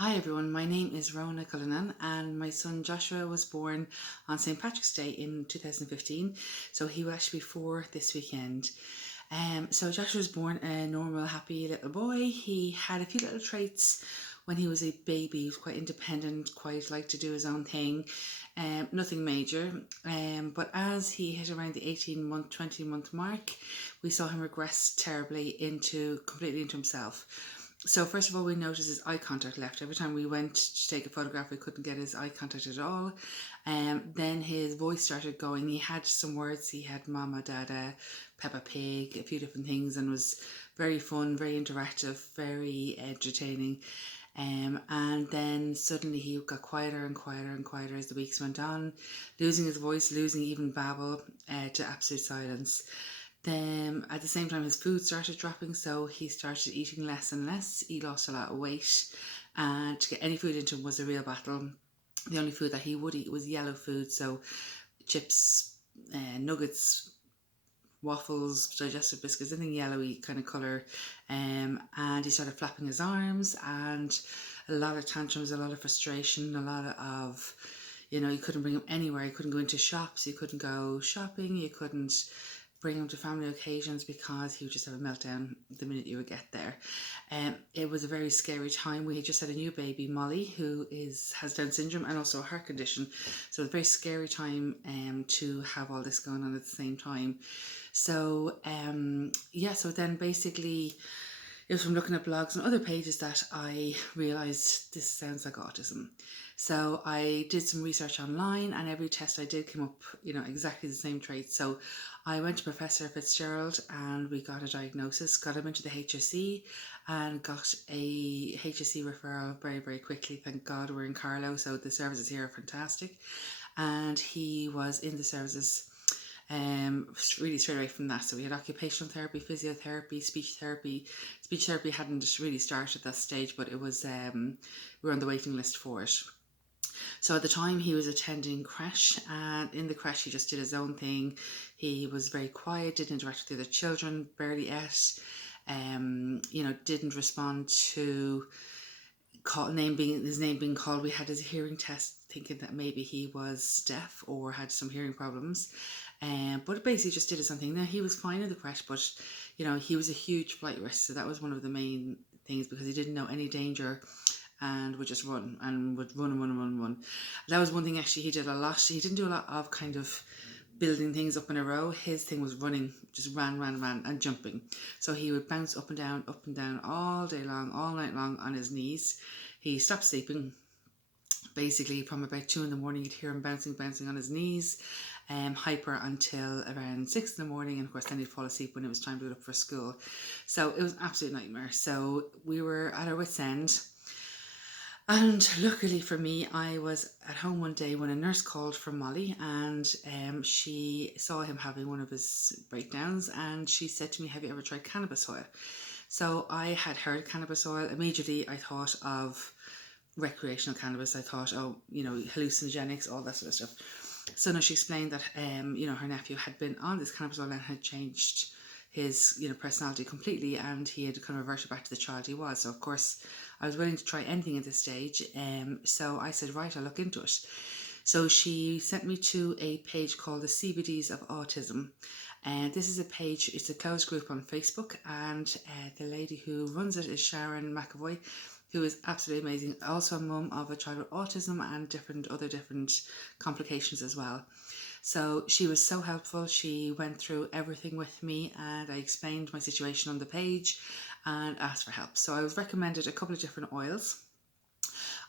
Hi everyone, my name is Rona Cullinan and my son Joshua was born on St. Patrick's Day in 2015, so he will actually be 4 this weekend. So Joshua was born a normal, happy little boy. He had a few little traits when he was a baby. He was quite independent, quite liked to do his own thing. Nothing major. But as he hit around the 18-month, 20-month mark, we saw him regress terribly completely into himself. So first of all, we noticed his eye contact left. Every time we went to take a photograph, we couldn't get his eye contact at all. Then his voice started going. He had some words. He had mama, dada, Peppa Pig, a few different things, and was very fun, very interactive, very entertaining. And then suddenly he got quieter and quieter and quieter as the weeks went on, losing his voice, losing even babble, to absolute silence. Then at the same time his food started dropping, so he started eating less and less. He lost a lot of weight, and to get any food into him was a real battle. The only food that he would eat was yellow food, so chips, nuggets, waffles, digestive biscuits, anything yellowy kind of colour. And he started flapping his arms, and a lot of tantrums, a lot of frustration, a lot of, you couldn't bring him anywhere. You couldn't go into shops, you couldn't go shopping, you couldn't bring him to family occasions because he would just have a meltdown the minute you would get there. It was a very scary time. We had just had a new baby, Molly, who has Down syndrome and also a heart condition. So it was a very scary time to have all this going on at the same time. So so then basically it was from looking at blogs and other pages that I realised this sounds like autism. So I did some research online, and every test I did came up, exactly the same traits. So I went to Professor Fitzgerald and we got a diagnosis, got him into the HSE and got a HSE referral very, very quickly. Thank God we're in Carlow, so the services here are fantastic. And he was in the services really straight away from that. So we had occupational therapy, physiotherapy, speech therapy. Speech therapy hadn't really started at that stage, but it was we were on the waiting list for it. So at the time he was attending creche, and in the creche he just did his own thing. He was very quiet, didn't interact with the other children, barely ate, didn't respond to his name being called. We had his hearing test thinking that maybe he was deaf or had some hearing problems. But basically just did his own thing. Now he was fine in the creche, but he was a huge flight risk, so that was one of the main things, because he didn't know any danger and would just run and would run and run and run and run. That was one thing actually he did a lot. He didn't do a lot of kind of building things up in a row. His thing was running, just ran and jumping. So he would bounce up and down all day long, all night long on his knees. He stopped sleeping. Basically from about 2 a.m, you'd hear him bouncing on his knees, hyper until around 6 a.m, and of course then he'd fall asleep when it was time to get up for school. So it was an absolute nightmare. So we were at our wits' end. And luckily for me, I was at home one day when a nurse called for Molly, and she saw him having one of his breakdowns, and she said to me, "Have you ever tried cannabis oil?" So I had heard cannabis oil. Immediately I thought of recreational cannabis. I thought, hallucinogenics, all that sort of stuff. So now she explained that, her nephew had been on this cannabis oil and had changed his, personality completely, and he had kind of reverted back to the child he was. So of course I was willing to try anything at this stage. So I said, right, I'll look into it. So she sent me to a page called the CBDs of Autism. And this is a page, it's a closed group on Facebook, and the lady who runs it is Sharon McAvoy, who is absolutely amazing. Also a mum of a child with autism and different complications as well. So she was so helpful. She went through everything with me, and I explained my situation on the page and asked for help. So I was recommended a couple of different oils.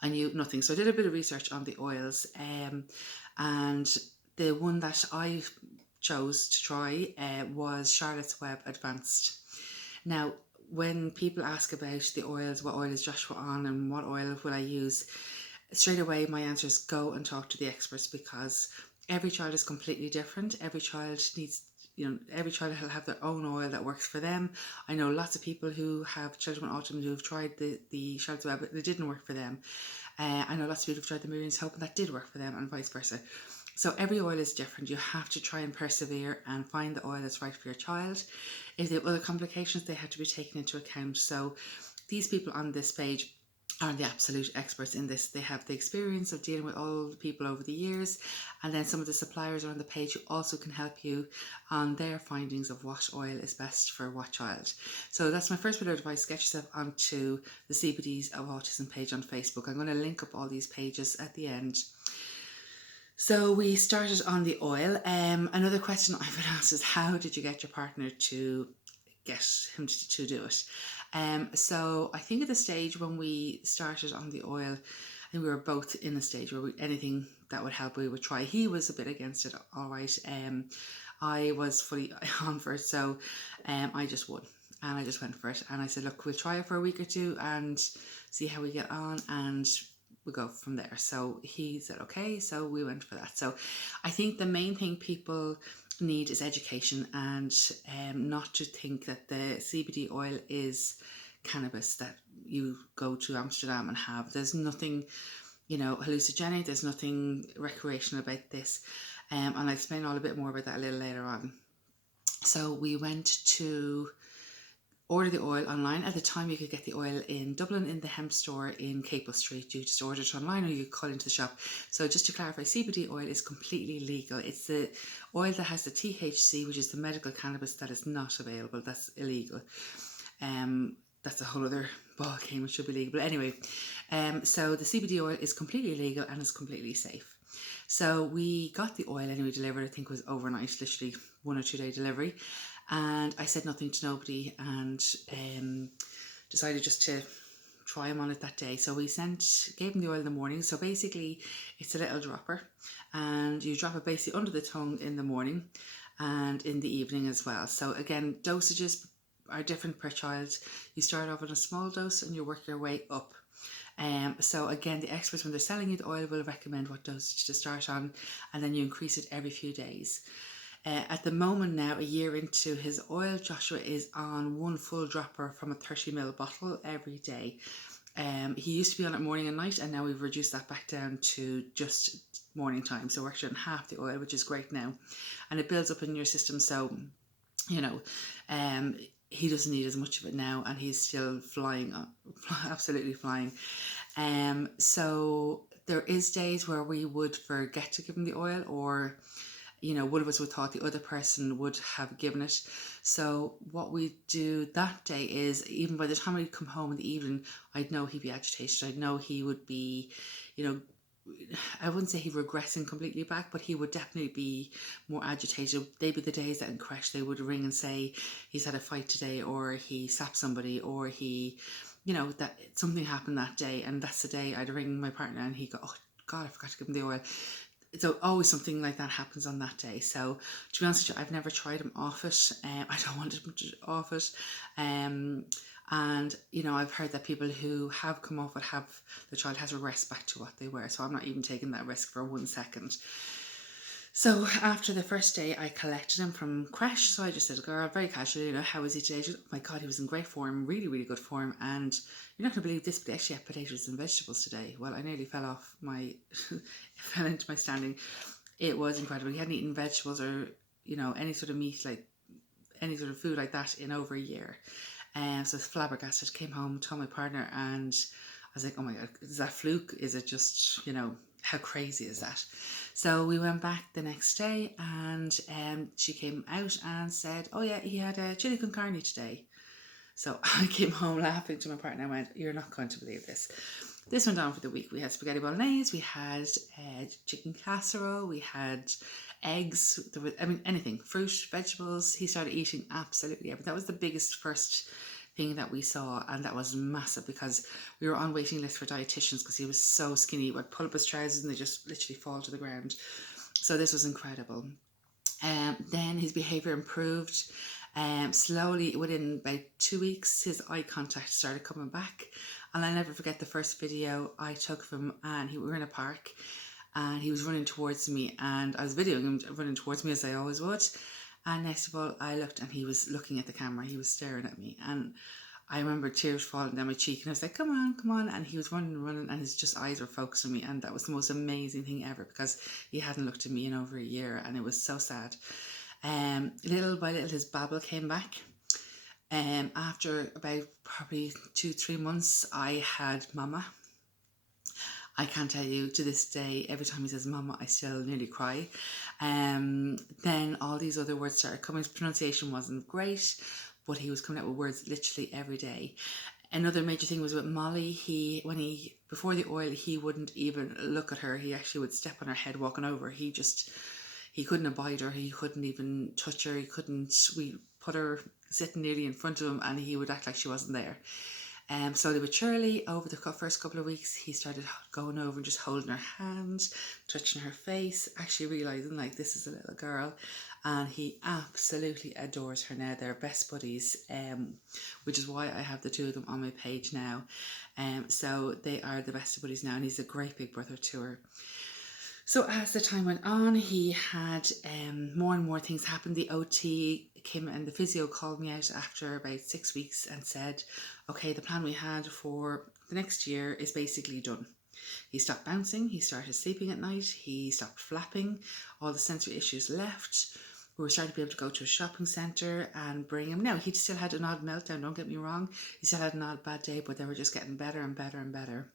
I knew nothing, so I did a bit of research on the oils, and the one that I chose to try was Charlotte's Web Advanced. Now, when people ask about the oils, what oil is Joshua on and what oil will I use, straight away my answer is go and talk to the experts, because every child is completely different. Every child will have their own oil that works for them. I know lots of people who have children with autism who have tried the Charlotte's Web, but it didn't work for them. I know lots of people who've tried the Miriam's Hope and that did work for them, and vice versa. So every oil is different. You have to try and persevere and find the oil that's right for your child. If they have other complications, they have to be taken into account. So these people on this page are the absolute experts in this. They have the experience of dealing with all the people over the years, and then some of the suppliers are on the page who also can help you on their findings of what oil is best for what child. So that's my first bit of advice: get yourself onto the CBDs of Autism page on Facebook. I'm going to link up all these pages at the end. So we started on the oil. Another question I've been asked is, how did you get your partner to get him to do it? So I think at the stage when we started on the oil, I think we were both in a stage where anything that would help we would try. He was a bit against it, all right. I was fully on for it, so I just won and I just went for it. And I said, look, we'll try it for a week or two and see how we get on, and we go from there. So he said okay, so we went for that. So I think the main thing people need is education, and not to think that the CBD oil is cannabis that you go to Amsterdam and have. There's nothing, hallucinogenic, there's nothing recreational about this, and I'll explain all a bit more about that a little later on. So we went to order the oil online. At the time, you could get the oil in Dublin in the hemp store in Capel Street. You just order it online or you call into the shop. So just to clarify, CBD oil is completely legal. It's the oil that has the THC, which is the medical cannabis that is not available. That's illegal. That's a whole other ball game. It should be legal. But anyway, so the CBD oil is completely legal and is completely safe. So we got the oil anyway delivered. I think it was overnight, literally 1 or 2 day delivery. And I said nothing to nobody, and decided just to try him on it that day. So we gave him the oil in the morning. So basically it's a little dropper, and you drop it basically under the tongue in the morning and in the evening as well. So again, dosages are different per child. You start off on a small dose and you work your way up. So again, the experts, when they're selling you the oil, will recommend what dosage to start on, and then you increase it every few days. At the moment now, a year into his oil, Joshua is on 1 full dropper from a 30ml bottle every day. He used to be on it morning and night, and now we've reduced that back down to just morning time. So we're actually on half the oil, which is great now. And it builds up in your system, so, he doesn't need as much of it now, and he's still flying, absolutely flying. So there is days where we would forget to give him the oil, or one of us would thought the other person would have given it. So what we do that day is, even by the time we'd come home in the evening, I'd know he'd be agitated. I'd know he would be, I wouldn't say he'd regressing completely back, but he would definitely be more agitated. They'd be the days that in crash they would ring and say he's had a fight today, or he slapped somebody, or he, that something happened that day. And that's the day I'd ring my partner and he'd go, oh God, I forgot to give him the oil. So always something like that happens on that day. So to be honest with you, I've never tried him off it. I don't want him off it. And I've heard that people who have come off it the child has regressed back to what they were. So I'm not even taking that risk for 1 second. So after the first day, I collected him from crash. So I just said, girl, very casually, how is he today? She said, oh my God, he was in great form, really, really good form. And you're not going to believe this, but they actually had potatoes and vegetables today. Well, I nearly fell into my standing. It was incredible. He hadn't eaten vegetables or, any sort of meat, like any sort of food like that in over a year. So flabbergasted, came home, told my partner, and I was like, oh my God, is that fluke? Is it just, how crazy is that? So we went back the next day, and she came out and said, oh yeah, he had a chili con carne today. So I came home laughing to my partner. I went, you're not going to believe this. This went on for the week. We had spaghetti bolognese, we had chicken casserole, we had eggs, there was, anything, fruit, vegetables. He started eating absolutely everything. That was the biggest first thing that we saw, and that was massive because we were on waiting list for dietitians because he was so skinny. He would pull up his trousers and they just literally fall to the ground. So this was incredible. Then his behaviour improved. Slowly, within about 2 weeks, his eye contact started coming back. And I'll never forget the first video I took of him, and we were in a park and he was running towards me, and I was videoing him running towards me as I always would. And next of all, I looked and he was looking at the camera. He was staring at me, and I remember tears falling down my cheek, and I was like, come on. And he was running, and his eyes were focused on me. And that was the most amazing thing ever because he hadn't looked at me in over a year, and it was so sad. Little by little, his babble came back. After about probably 2-3 months, I had Mama, I can't tell you, to this day, every time he says mama, I still nearly cry. Then all these other words started coming. His pronunciation wasn't great, but he was coming out with words literally every day. Another major thing was with Molly. Before the oil, he wouldn't even look at her. He actually would step on her head walking over. He couldn't abide her. He couldn't even touch her. We put her sitting nearly in front of him and he would act like she wasn't there. Slowly but surely, over the first couple of weeks, he started going over and just holding her hand, touching her face, actually realising like this is a little girl, and he absolutely adores her now. They're best buddies, which is why I have the two of them on my page now. So they are the best of buddies now, and he's a great big brother to her. So as the time went on, he had more and more things happen. The OT came and the physio called me out after about 6 weeks and said, okay, the plan we had for the next year is basically done. He stopped bouncing, he started sleeping at night, he stopped flapping, all the sensory issues left. We were starting to be able to go to a shopping centre and bring him. Now, he still had an odd meltdown, don't get me wrong. He still had an odd bad day, but they were just getting better and better and better.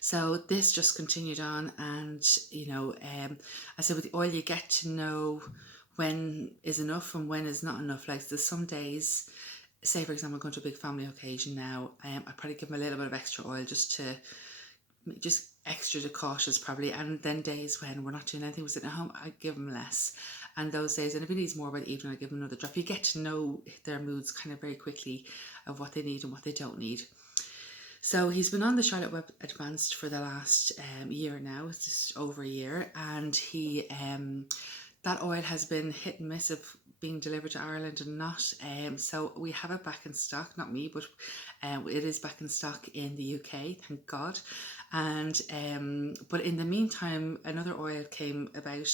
So this just continued on, and I said with the oil you get to know when is enough and when is not enough. Like there's some days, say for example, I'm going to a big family occasion now, I probably give them a little bit of extra oil just extra to cautious probably, and then days when we're not doing anything, we're sitting at home, I give them less. And those days, and if he needs more by the evening, I give him another drop. You get to know their moods kind of very quickly of what they need and what they don't need. So he's been on the Charlotte Web Advanced for the last year now. It's just over a year, and that oil has been hit and miss of being delivered to Ireland and not. So we have it back in stock, not me, but it is back in stock in the UK, thank God. And but in the meantime, another oil came about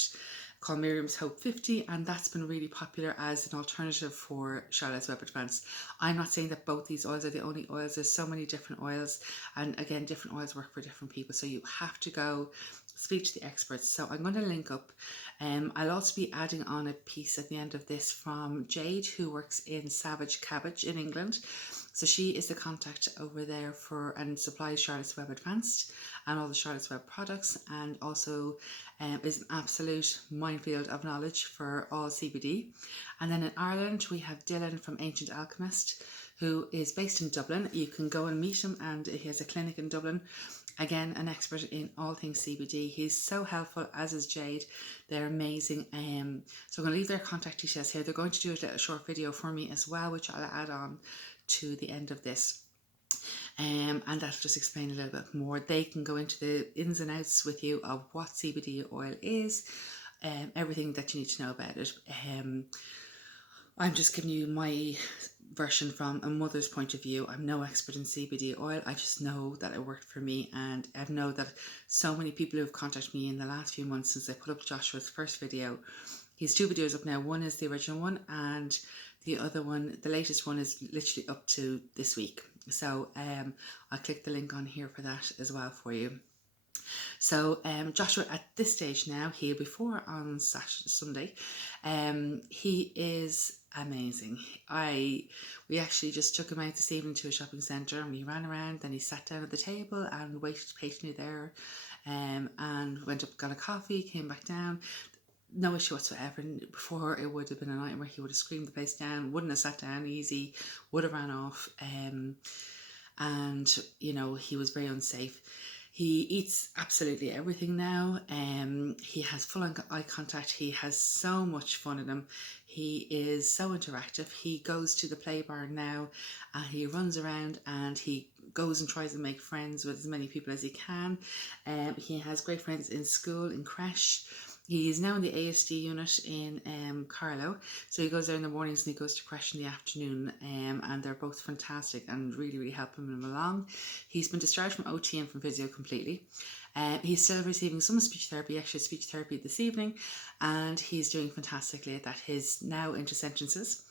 called Miriam's Hope 50, and that's been really popular as an alternative for Charlotte's Web Advanced. I'm not saying that both these oils are the only oils. There's so many different oils, and again, different oils work for different people, so you have to go speak to the experts. So I'm going to link up. I'll also be adding on a piece at the end of this from Jade, who works in Savage Cabbage in England. So she is the contact over there and supplies Charlotte's Web Advanced and all the Charlotte's Web products, and also is an absolute minefield of knowledge for all CBD. And then in Ireland, we have Dylan from Ancient Alchemist, who is based in Dublin. You can go and meet him, and he has a clinic in Dublin. Again, an expert in all things CBD. He's so helpful, as is Jade. They're amazing. So I'm going to leave their contact details here. They're going to do a little short video for me as well, which I'll add on to the end of this. And that'll just explain a little bit more. They can go into the ins and outs with you of what CBD oil is, everything that you need to know about it. I'm just giving you my version from a mother's point of view. I'm no expert in CBD oil. I just know that it worked for me, and I know that so many people who have contacted me in the last few months since I put up Joshua's first video. He's 2 videos up now. One is the original one, and the other one, the latest one, is literally up to this week. So I'll click the link on here for that as well for you. So Joshua at this stage now, he'll be 4 on Sunday. He is amazing. We actually just took him out this evening to a shopping centre, and we ran around. Then he sat down at the table and waited patiently there, and went up, got a coffee, came back down. No issue whatsoever. Before, it would have been a nightmare. He would have screamed the place down, wouldn't have sat down easy, would have ran off, and he was very unsafe. He eats absolutely everything now. He has full eye contact. He has so much fun in him. He is so interactive. He goes to the play barn now, and he runs around and he goes and tries to make friends with as many people as he can. He has great friends in school, in creche. He is now in the ASD unit in Carlow, so he goes there in the mornings and he goes to creche in the afternoon, and they're both fantastic and really, really helping him along. He's been discharged from OT and from physio completely. He's still receiving some speech therapy, actually speech therapy this evening, and he's doing fantastically at that. He's now into sentences.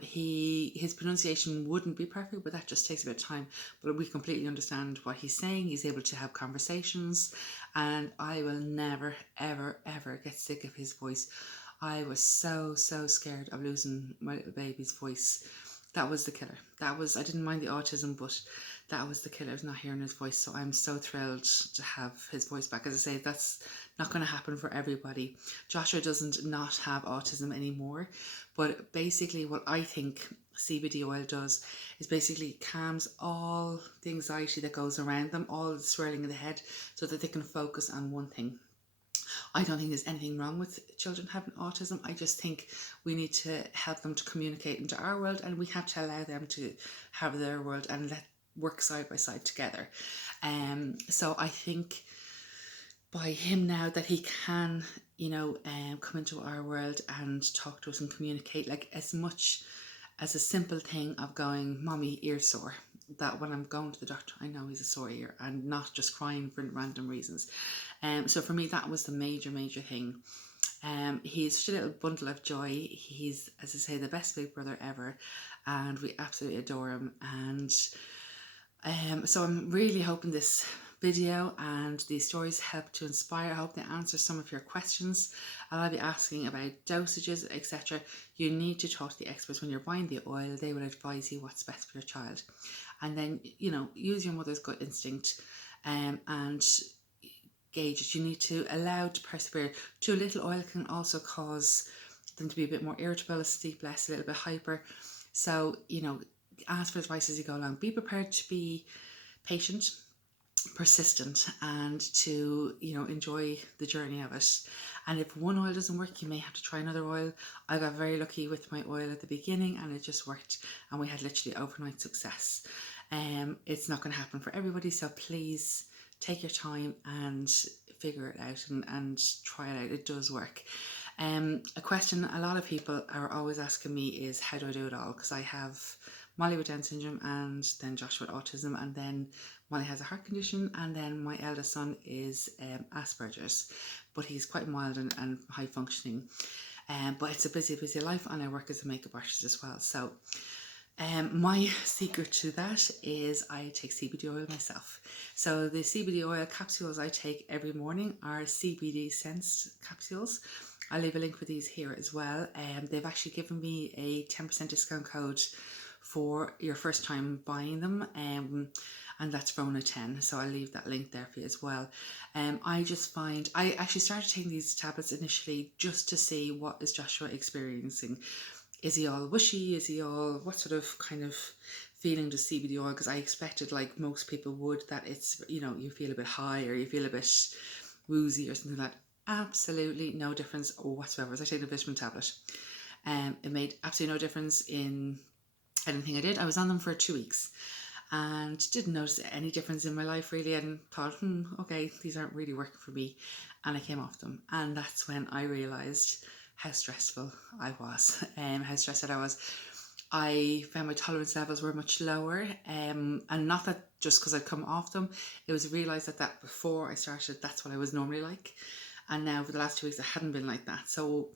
His pronunciation wouldn't be perfect, but that just takes a bit of time. But we completely understand what he's saying. He's able to have conversations, and I will never, ever, ever get sick of his voice. I was so scared of losing my little baby's voice that was the killer. I didn't mind the autism, but that was the killer, of not hearing his voice. So I'm so thrilled to have his voice back. As I say, that's not going to happen for everybody. Joshua doesn't not have autism anymore, but basically what I think CBD oil does is basically calms all the anxiety that goes around them, all the swirling in the head, so that they can focus on one thing. I don't think there's anything wrong with children having autism. I just think we need to help them to communicate into our world, and we have to allow them to have their world and let work side by side together. So I think by him now that he can, come into our world and talk to us and communicate, like as much as a simple thing of going, "Mommy, ear sore," that when I'm going to the doctor, I know he's a sore ear, and not just crying for random reasons. So for me, that was the major thing. He's such a little bundle of joy. He's, as I say, the best big brother ever, and we absolutely adore him. And so I'm really hoping this video and these stories help to inspire. I hope they answer some of your questions. I'll be asking about dosages, etc. You need to talk to the experts when you're buying the oil. They will advise you what's best for your child. And then, use your mother's gut instinct and gauge it. You need to allow to persevere. Too little oil can also cause them to be a bit more irritable, sleep less, a little bit hyper. So, ask for advice as you go along. Be prepared to be patient, persistent, and to enjoy the journey of it. And if one oil doesn't work, you may have to try another oil. I got very lucky with my oil at the beginning, and it just worked, and we had literally overnight success. It's not going to happen for everybody, so please take your time and figure it out and try it out. It does work. A question a lot of people are always asking me is, how do I do it all? Because I have Molly with Down syndrome, and then Joshua with autism, and then Molly has a heart condition, and then my eldest son is Asperger's, but he's quite mild and high functioning. But it's a busy life, and I work as a makeup artist as well. So my secret to that is I take CBD oil myself. So the CBD oil capsules I take every morning are CBD sensed capsules. I'll leave a link for these here as well. They've actually given me a 10% discount code for your first time buying them, and that's Rona10, so I'll leave that link there for you as well. I just find, I actually started taking these tablets initially just to see what is Joshua experiencing. Is he all wishy? Is he all, what sort of kind of feeling does CBD oil? Because I expected, like most people would, that it's, you feel a bit high or you feel a bit woozy or something like that. Absolutely no difference whatsoever. As I take a vitamin tablet, it made absolutely no difference in anything I did. I was on them for 2 weeks and didn't notice any difference in my life really, and thought, okay, these aren't really working for me, and I came off them. And that's when I realised how stressful I was, how stressed out I was. I found my tolerance levels were much lower, and not that just because I'd come off them, it was realised that before I started, that's what I was normally like, and now for the last 2 weeks I hadn't been like that. So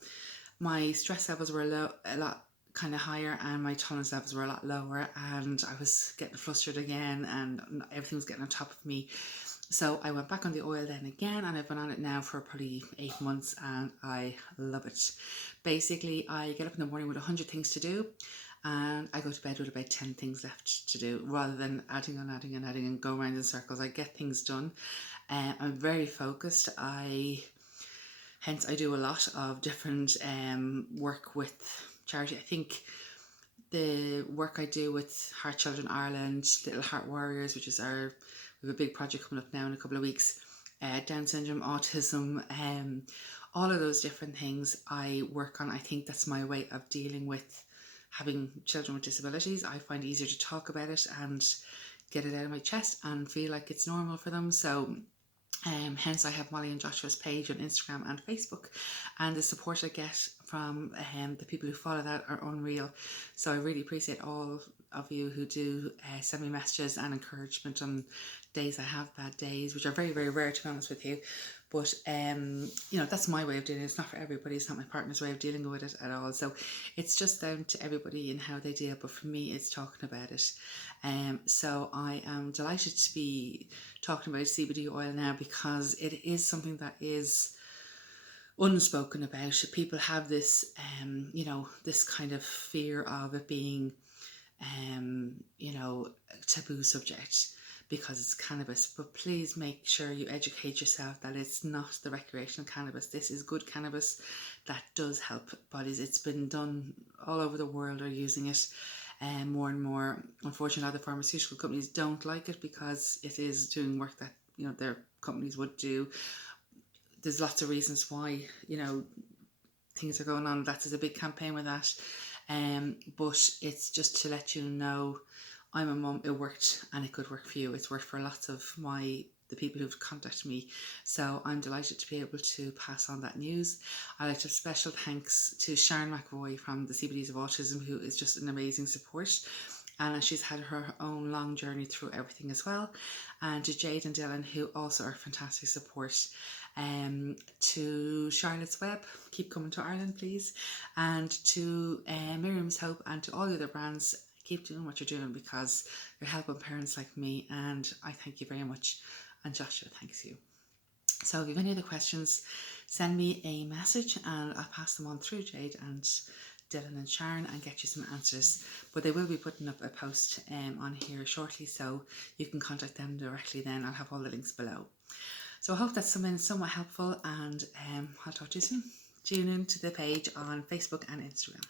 my stress levels were a lot kind of higher, and my tolerance levels were a lot lower, and I was getting flustered again, and everything was getting on top of me. So I went back on the oil then again, and I've been on it now for probably 8 months, and I love it. Basically, I get up in the morning with 100 things to do, and I go to bed with about 10 things left to do, rather than adding and go around in circles. I get things done. I'm very focused. Hence I do a lot of different work with charity. I think the work I do with Heart Children Ireland, Little Heart Warriors, which is we have a big project coming up now in a couple of weeks, Down syndrome, autism, all of those different things I work on. I think that's my way of dealing with having children with disabilities. I find it easier to talk about it and get it out of my chest and feel like it's normal for them. So hence I have Molly and Joshua's page on Instagram and Facebook, and the support I get from the people who follow that are unreal. So I really appreciate all of you who do send me messages and encouragement on days I have bad days, which are very, very rare, to be honest with you. But that's my way of doing it. It's not for everybody. It's not my partner's way of dealing with it at all. So it's just down to everybody and how they deal. But for me, it's talking about it. So I am delighted to be talking about CBD oil now, because it is something that is unspoken about. People have this, this kind of fear of it being you know, taboo subject because it's cannabis, but please make sure you educate yourself that it's not the recreational cannabis. This is good cannabis that does help bodies. It's been done all over the world, are using it more and more. Unfortunately, other pharmaceutical companies don't like it because it is doing work that, you know, their companies would do. There's lots of reasons why, you know, things are going on. That's a big campaign with that. But it's just to let you know, I'm a mum, it worked and it could work for you. It's worked for lots of the people who've contacted me. So I'm delighted to be able to pass on that news. I'd like to give special thanks to Sharon McAvoy from the CBDs of Autism, who is just an amazing support. And she's had her own long journey through everything as well. And to Jade and Dylan, who also are fantastic support. To Charlotte's Web, keep coming to Ireland please. And to Miriam's Hope and to all the other brands, keep doing what you're doing because you're helping parents like me, and I thank you very much. And Joshua thanks you. So if you have any other questions, send me a message and I'll pass them on through Jade and Dylan and Sharon and get you some answers. But they will be putting up a post on here shortly, so you can contact them directly then. I'll have all the links below. So I hope that's somewhat helpful, and I'll talk to you soon. Tune in to the page on Facebook and Instagram.